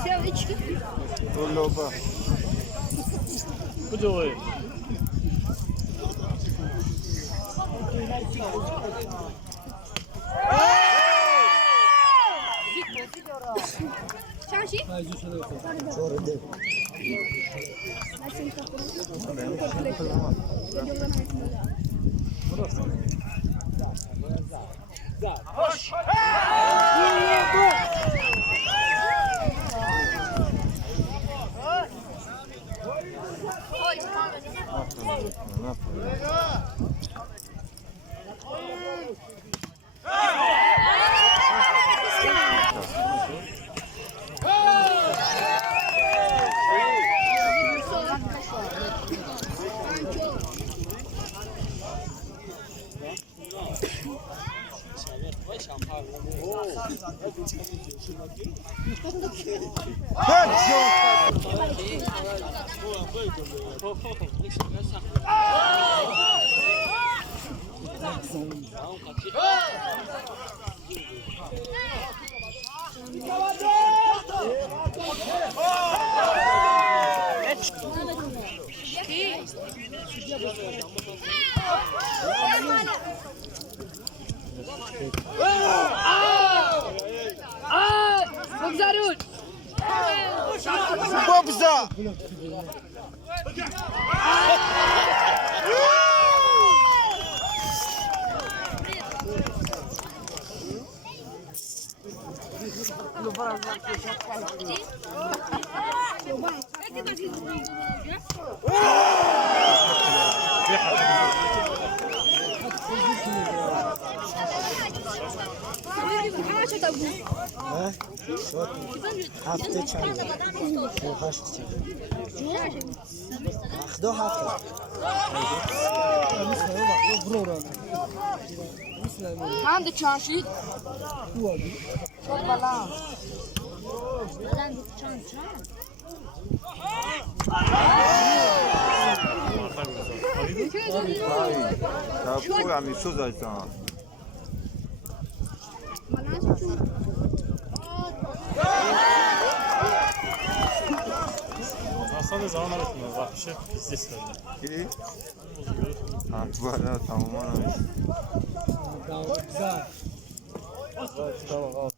Все, içki. Kuluba. Hudro. Çarşı. Hoş. Bobza. هفته چند هشت دو هفته Hem de çarşı. Çok bala. Tabii ya miso zaten. Aslında zaman arasında bak bir şey pis İyi. Ha, bana tamam. Güzel. Tamam al.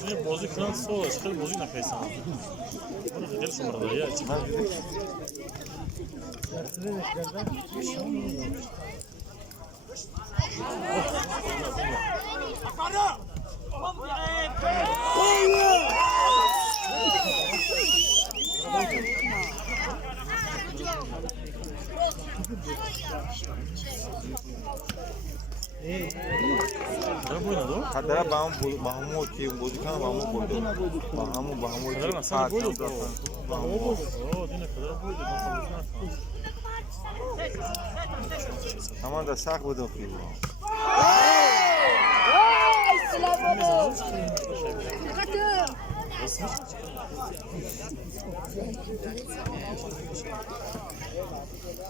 Şimdi bozuk falan sola çıkar bozuk ne kaysan. Bunu gel şu burada ya. Kadar bahmu ki bozukan bahmu bodu. Bahmu ki. Kadar nasıl bodu? Oo, dine kadar bodu. Tamam da sak bodu ki.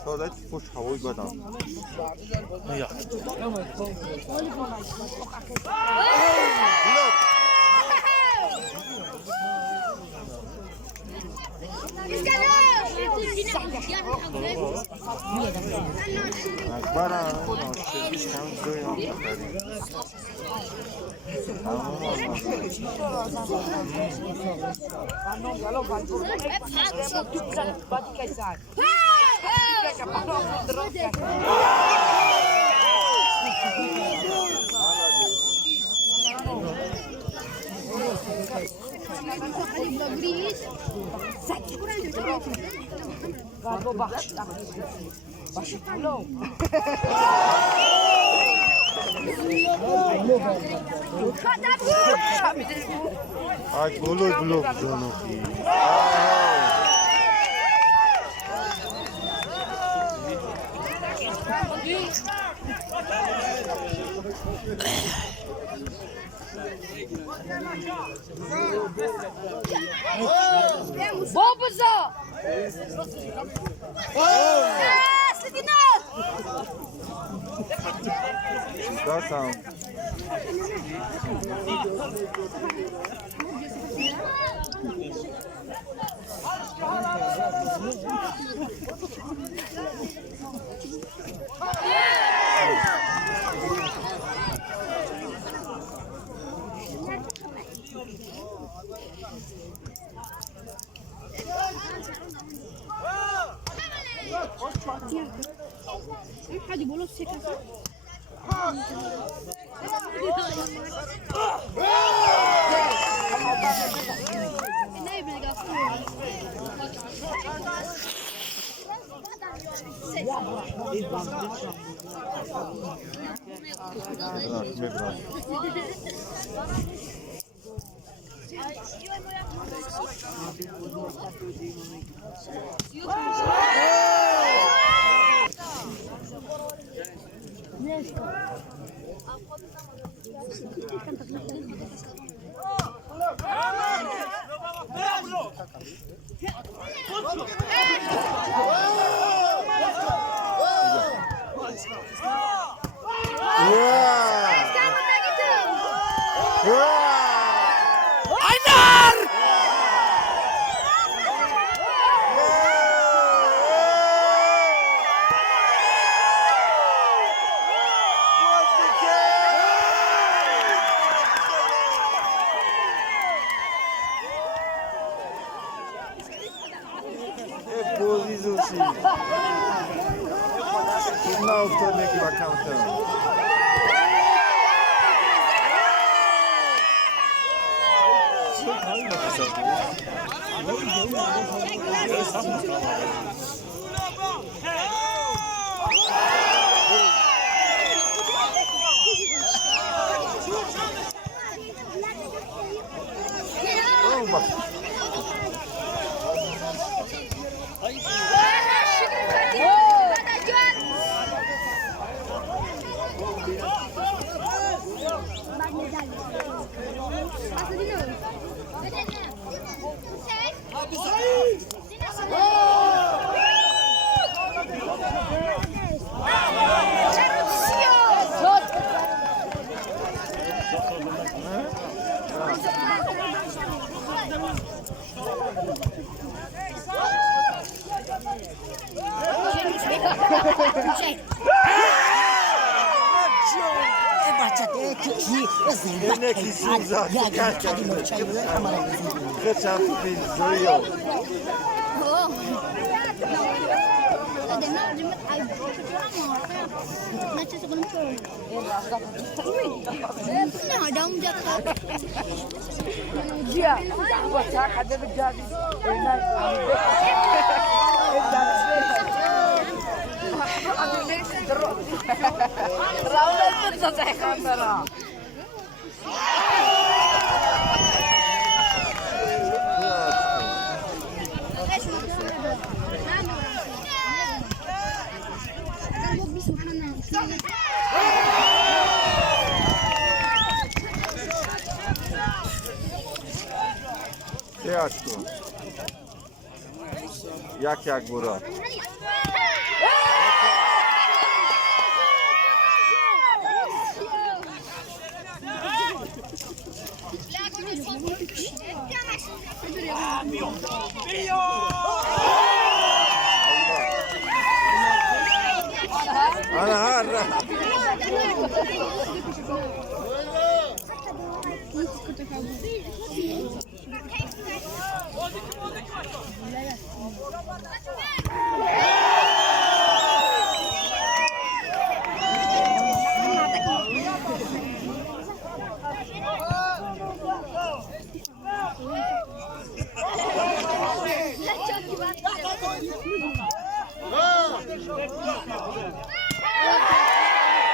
Sonra kuş havayı badam. Ya. Bara, şirkiş kan doyuyor. Ay bolo blok zono ki. Бобза! Слединат! Salom. Hadi bolos çekersin. Ne bileyim Não, estou aqui bacana também. Jaczku. Jak góra? Ana harra.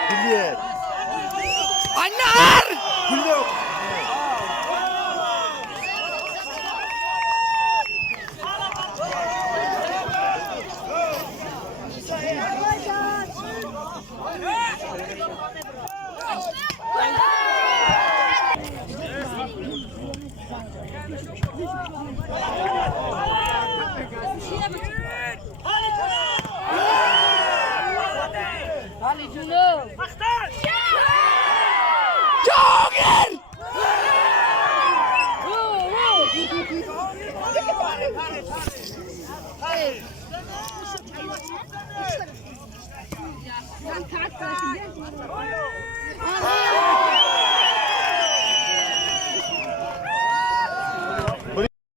Bilet. Anar! Bilet. Lan kart karşı gel.